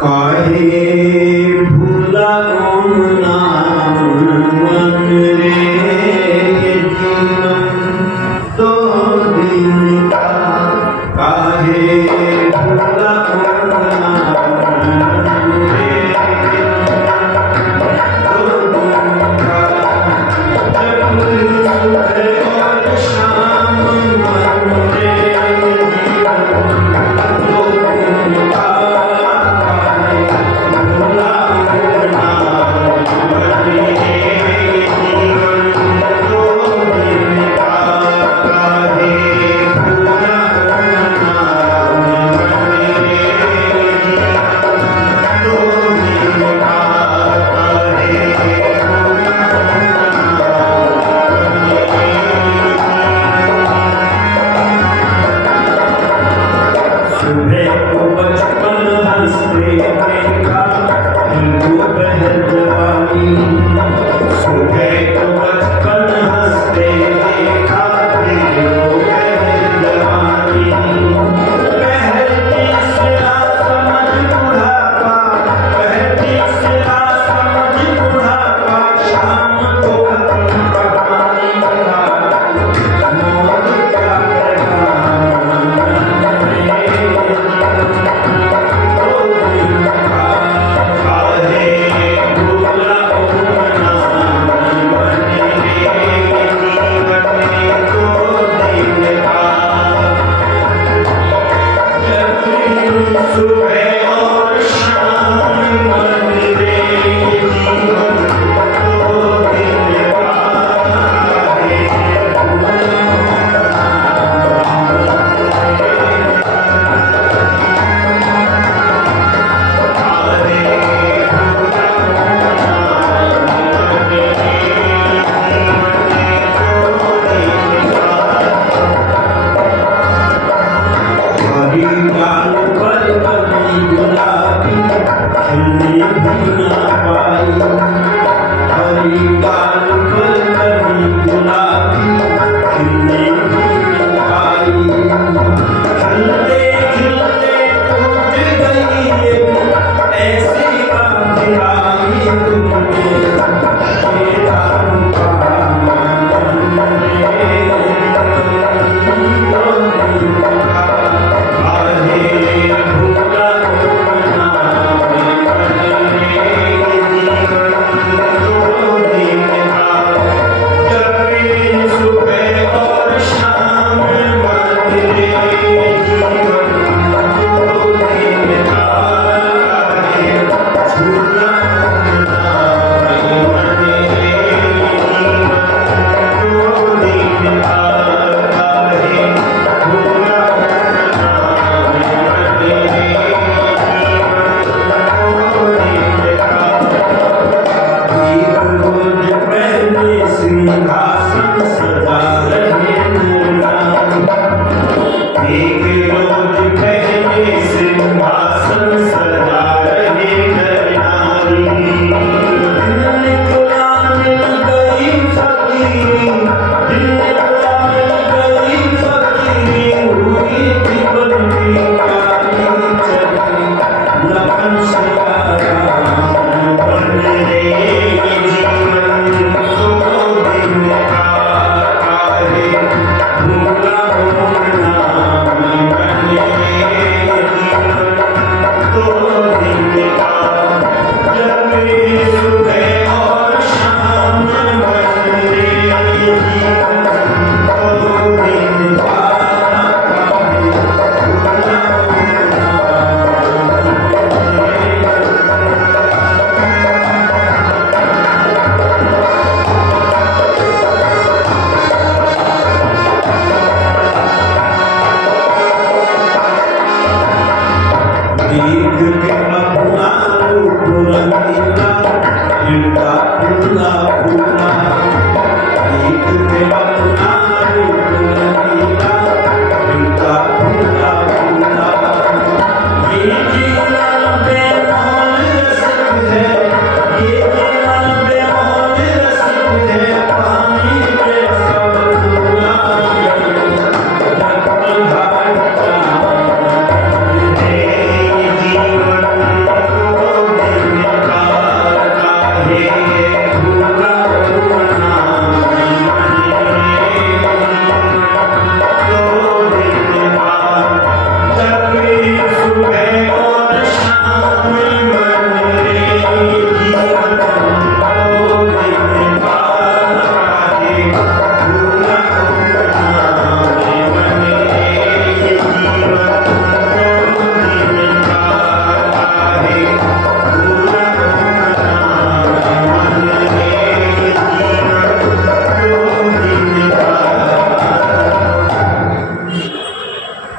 काहे भूला ओम नाम मन रे जीवन दो दिन का। काहे भूला ओम नाम रे दो दिन का। जब सुबह और शाम मन रे जीवन दो दिन का।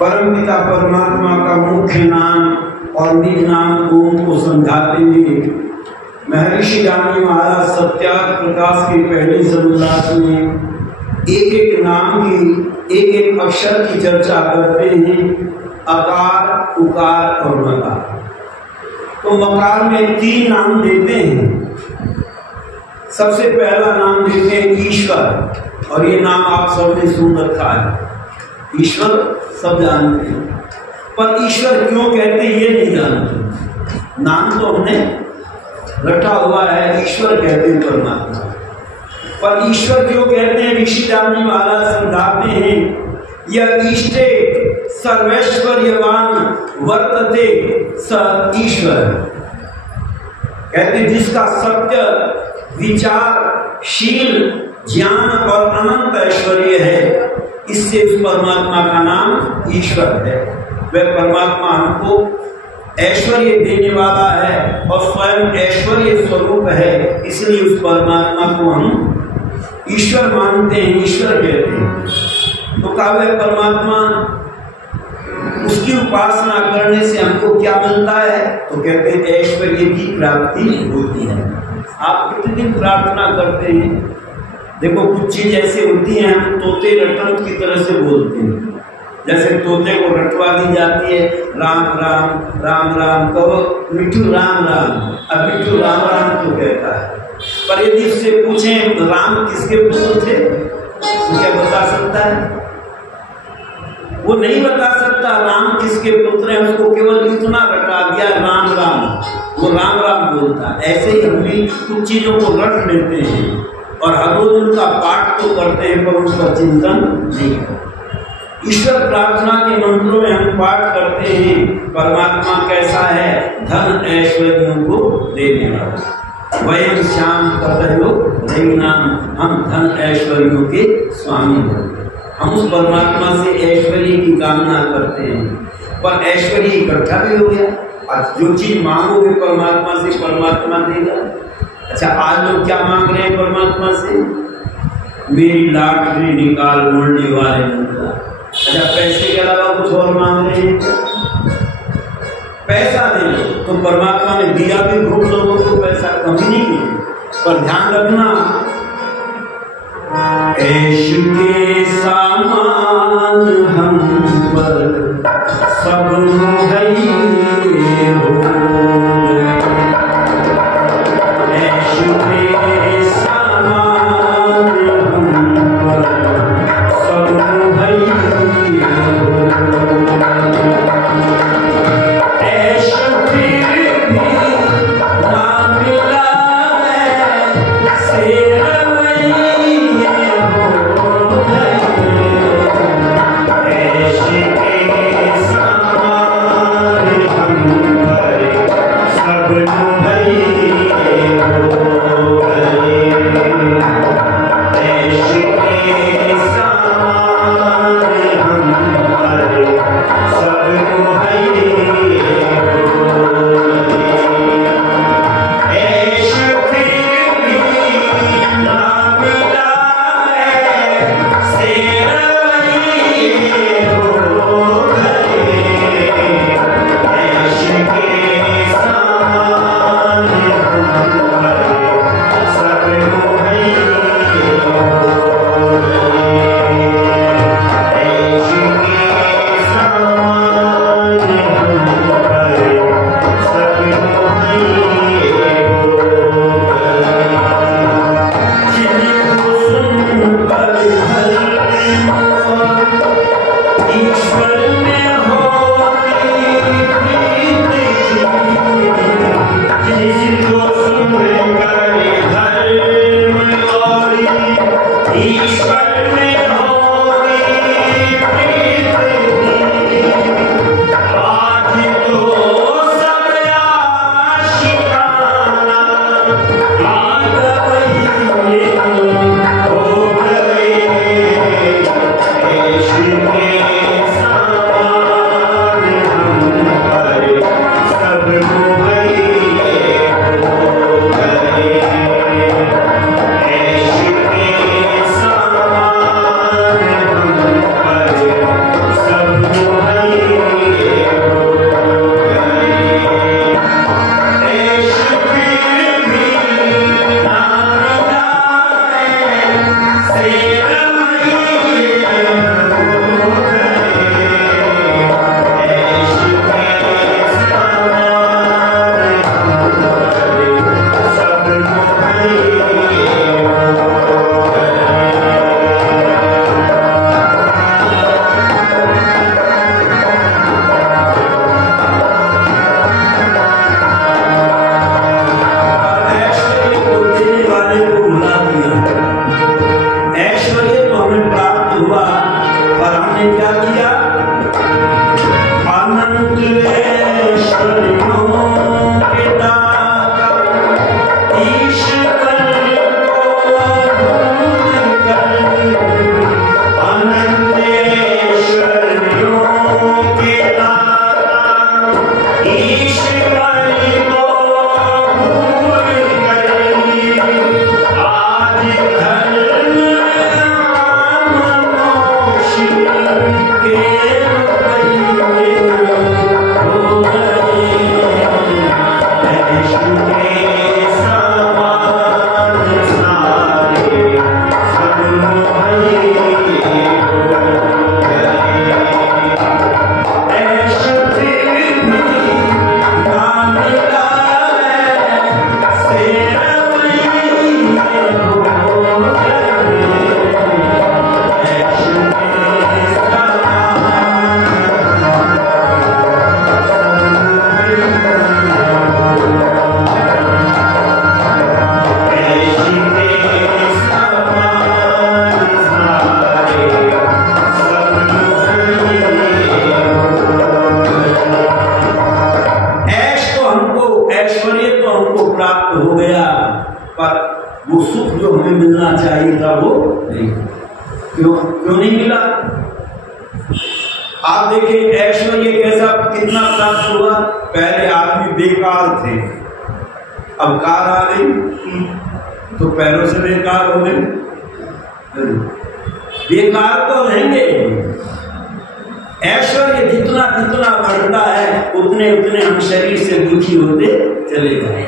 परमपिता परमात्मा का मुख्य नाम और निज नाम ओम को समझाते हुए महर्षि रानी महाराज सत्याग्रह प्रकाश के पहले समुल्लास में एक एक नाम की एक एक अक्षर की चर्चा करते हैं, अकार, उकार और मकार। तो मकार में 3 नाम देते हैं। सबसे पहला नाम देते हैं ईश्वर, और ये नाम आप सबने सुन रखा है। ईश्वर सब जानते हैं, पर ईश्वर क्यों कहते हैं ये नहीं जानते। नाम तो हमने रटा हुआ है, ईश्वर कहते हैं परमात्मा, पर ईश्वर क्यों कहते हैं ऋषि रामजी महाराज समझाते हैं, यह इष्टे सर्वैश्वर्यवान वर्तते स ईश्वर। कहते जिसका सत्य विचारशील ज्ञान और अनंत ऐश्वर्य है, इससे उस परमात्मा का नाम ईश्वर है। वह परमात्मा हमको ऐश्वर्य देने वाला है और स्वयं ऐश्वर्य स्वरूप है, इसलिए उस परमात्मा को हम ईश्वर मानते हैं, ईश्वर कहते हैं। तो कहा वह परमात्मा, उसकी उपासना करने से हमको क्या मिलता है? तो कहते हैं ऐश्वर्य की प्राप्ति होती है। आप कितने दिन प्रार्थना करते हैं? देखो कुछ चीज ऐसे होती है, हम तोते रटंत की तरह से बोलते हैं। जैसे तोते को रटवा दी जाती है, राम राम राम राम, कहो मिठू राम राम। अब मिठू राम राम क्यों कहता है? पर यदि उससे पूछें राम किसके पुत्र थे, तो क्या बता सकता है? वो नहीं बता सकता राम किसके पुत्र हैं। उसको केवल इतना रटा दिया राम राम, वो राम राम बोलता। ऐसे ही हम भी कुछ चीजों को रट लेते हैं और हर रोज उनका पाठ तो करते हैं, पर उसका चिंतन नहीं करते। ईश्वर प्रार्थना के मंत्रों में हम पाठ करते हैं, परमात्मा कैसा है? धन ऐश्वर्यों को देने वाला। वयम श्याम ततयो नाम, हम धन ऐश्वर्यों के स्वामी हैं। हम उस परमात्मा से ऐश्वर्य की कामना करते हैं, पर ऐश्वर्य इकट्ठा भी हो गया। आज जो चीज मांगोगे परमात्मा से, परमात्मा देगा। अच्छा, आज लोग क्या मांग रहे हैं परमात्मा से? मेरी लॉटरी निकाल मोड़ने वाले मंत्रा। अच्छा, पैसे के अलावा कुछ और मांग रहे हैं? पैसा दे दो। तो परमात्मा ने दिया भी खूब लोगों को पैसा, कमी नहीं है, पर ध्यान रखना ऐश के सामान हम पर सब मुहैया हो। ऐश के सामान हम पर सब मुहैया हो। ऐश फिर भी ना मिला है शेर ऐश के सामान देखें ऐश्वर्य कैसा कितना प्राप्त हुआ। पहले आदमी बेकार थे, अब कार आ गई तो पैरों से बेकार हो गए। बेकार तो रहेंगे। ऐश्वर्य जितना जितना बढ़ता है उतने उतने हम शरीर से दुखी होते चले जाए।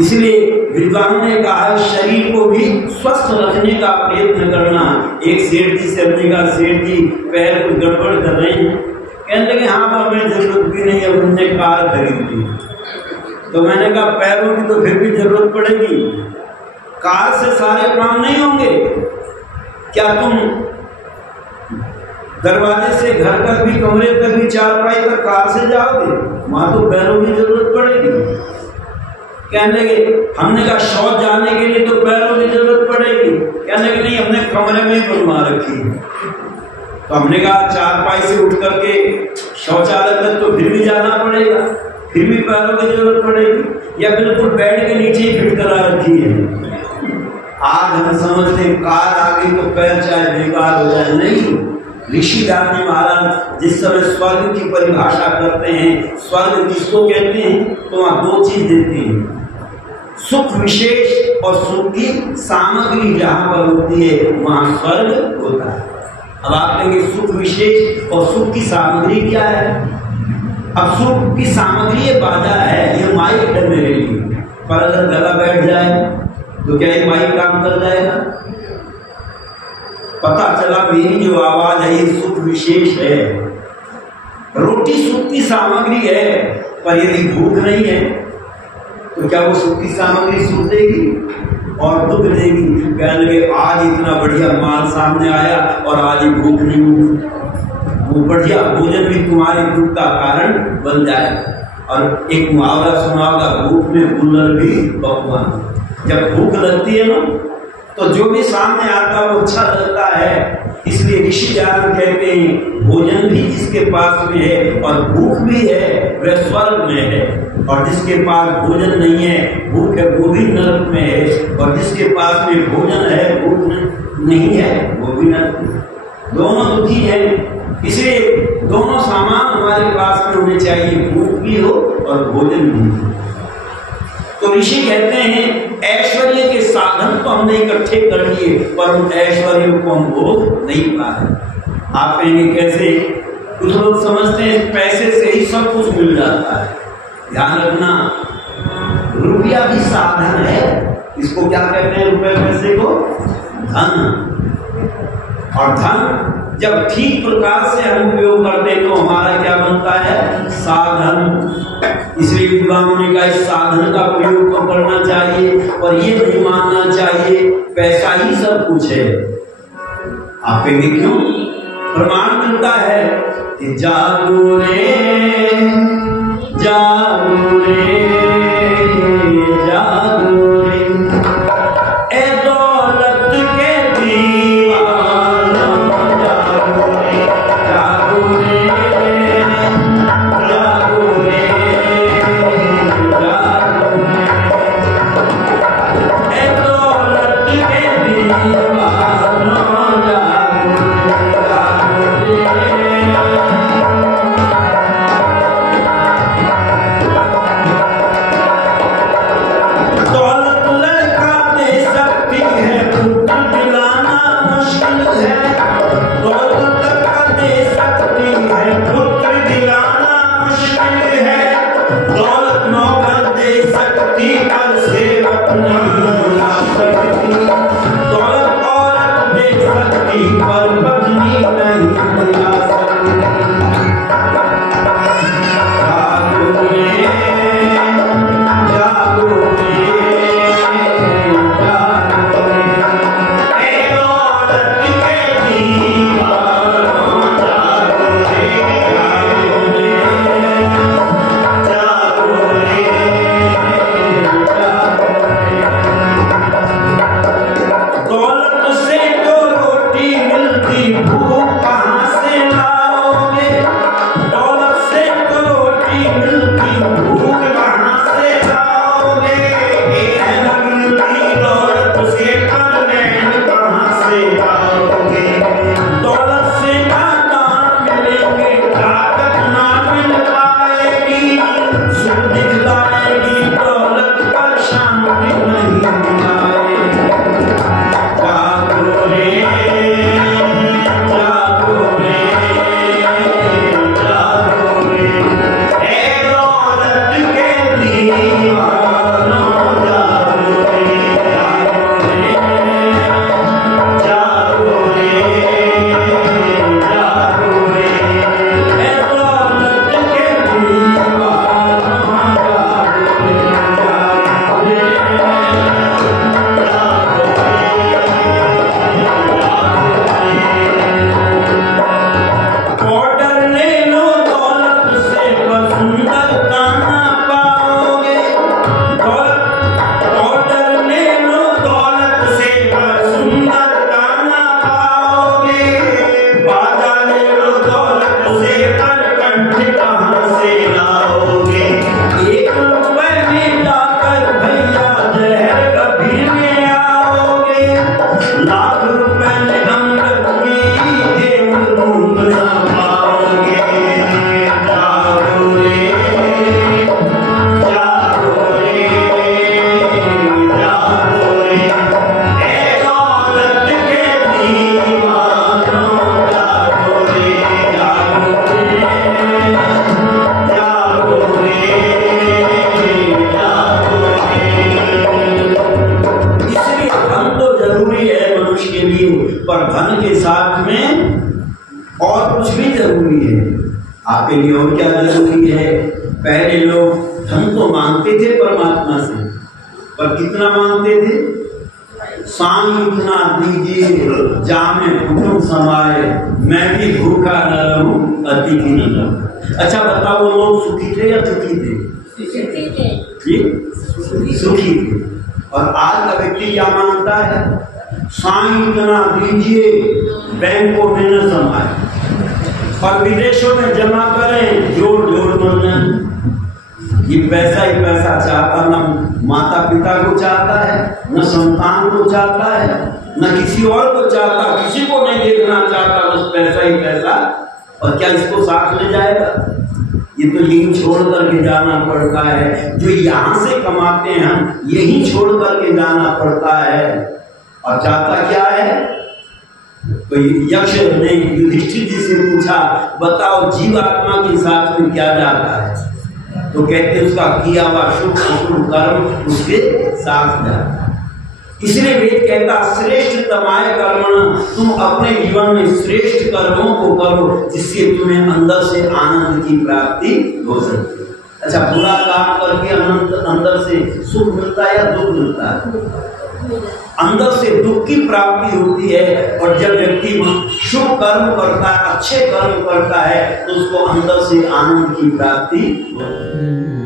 इसलिए विद्वानों ने कहा शरीर को भी स्वस्थ रखने का प्रयत्न करना। एक सेठ जी से हमने कहा, सेठ जी पैर को गड़बड़ कर रहे हैं। कहने लगे हाँ हमें जरूरत भी नहीं है, उनने कार खरीद ली। तो मैंने कहा पैरों की तो फिर भी जरूरत पड़ेगी, कार से सारे काम नहीं होंगे। क्या तुम दरवाजे से घर तक भी, कमरे तक भी, चारपाई तक कार से जाओगे? वहां तो पैरों की जरूरत पड़ेगी। कहने लगे, हमने कहा शौच जाने के लिए तो पैरों की जरूरत पड़ेगी। कहने लगे नहीं, हमने कमरे में ही बनवा रखी है। तो हमने कहा चारपाई से उठ करके शौचालय तक तो फिर भी जाना पड़ेगा, फिर भी पैरों की जरूरत पड़ेगी। या बिल्कुल बेड के नीचे ही फिट करा रखी है। आज हम समझते कार आ गई तो पैर चाहे बेकार हो जाए, नहीं। ऋषि गांधी महाराज जिस समय स्वर्ग की परिभाषा करते हैं, स्वर्ग किसको कहते हैं, तो वहां दो चीज देते हैं, सुख विशेष और सुख की सामग्री जहां पर होती है वहां स्वर्ग होता है। अब आप कहेंगे सुख विशेष और सुख की सामग्री क्या है? अब सुख की सामग्री ये बाजा है, ये माइक है मेरे लिए, पर अगर गला बैठ जाए तो क्या ये माइक काम कर जाएगा? पता चला मेरी जो आवाज है ये सुख विशेष है। रोटी सुख की सामग्री है, पर यदि भूख नहीं है तो क्या वो सुख की सामग्री सुख देगी और दुख देगी? कहने लगे आज इतना बढ़िया माल सामने आया और आज ही भूख नहीं हुई। वो बढ़िया भोजन भी तुम्हारे दुख का कारण बन जाए। और एक मुहावरा सुना होगा, भूख में कूलर भी भगवान। जब भूख लगती है ना तो जो भी सामने आता है वो अच्छा लगता है। इसलिए ऋषि जान कहते हैं भोजन भी जिसके पास में है और भूख भी है वह स्वर्ग में है, और जिसके पास भोजन नहीं है, भूख है, वो भी नरक में है, और जिसके पास में भोजन है, भूख नहीं है, वो भी नरक में। दोनों दुखी हैं। इसलिए दोनों सामान हमारे पास में होने चाहिए, भूख भी हो और भोजन भी हो। तो ऋषि कहते हैं ऐश्वर्य के साधन तो हमने इकट्ठे कर लिए, पर उन ऐश्वर्य को हम भोग नहीं पा रहे। आप कहेंगे कैसे? कुछ लोग समझते हैं पैसे से ही सब कुछ मिल जाता है। ध्यान रखना, रुपया भी साधन है। इसको क्या कहते हैं? रुपये पैसे को धन। और धन जब ठीक प्रकार से हम उपयोग करते हैं तो हमारा क्या बनता है? साधन। इसलिए विद्वानों ने कहा इस साधन का प्रयोग तो करना चाहिए, और ये नहीं मानना चाहिए पैसा ही सब कुछ है। आप कहेंगे क्यों? प्रमाण मिलता है कि जागो रे जागो रे जागो रे, ए दौलत के दीवाना जागो रे जागो रे जागो रे जागो रे, ए दौलत के दीवाना जागो रे जागो रे। कंठ कहाँ से लाओगे, 1 रुपए में जाकर भैया जहर कभी में आओगे, लाख रुपए में हम रखी ढूंढ ना पाओगे। जागो रे जागो रे जागो रे, ए दौलत के दीवानों, जागो रे जागो रे जागो रे जागो रे। इसलिए धन तो जरूरी है मनुष्य के लिए, पर धन के साथ में और कुछ भी जरूरी है। आपके लिए और क्या जरूरी है? पहले लोग धन तो मांगते थे परमात्मा से, पर कितना मांगते थे? सांग इतना दीजिए जामे कुटुंब समाए, मैं भी भूखा न रहूं अतिथि न रहूं। अच्छा बताओ, वो लोग सुखी थे या दुखी थे? सुखी थे। और आज का व्यक्ति क्या मांगता है? सांग इतना दीजिए बैंकों में न समाए, और विदेशों में जमा करें जोड़ जोड़ मरना। ये पैसा ही पैसा चाहता, न माता पिता को चाहता है, न संतान को चाहता है, न किसी और को चाहता, किसी को नहीं देखना चाहता, बस पैसा ही पैसा। और क्या इसको साथ ले जाएगा? ये तो यही छोड़ करके जाना पड़ता है। जो यहाँ से कमाते हैं हम, यही छोड़ करके जाना पड़ता है। और चाहता क्या है? तो यक्ष ने युधिष्ठिर जी से पूछा, बताओ जीवात्मा के साथ में क्या जाता है? तो कहते उसका किया हुआ शुभ अशुभ कर्म उसके साथ जाता है। इसलिए वेद कहता श्रेष्ठ तमाय कर्मण, तुम अपने जीवन में श्रेष्ठ कर्मों को करो जिससे तुम्हें अंदर से आनंद की प्राप्ति हो सके। अच्छा, बुरा काम करके अंदर से सुख मिलता है या दुख मिलता है? अंदर से दुख की प्राप्ति होती है। और जब व्यक्ति शुभ कर्म करता है, अच्छे कर्म करता है, तो उसको अंदर से आनंद की प्राप्ति होती है।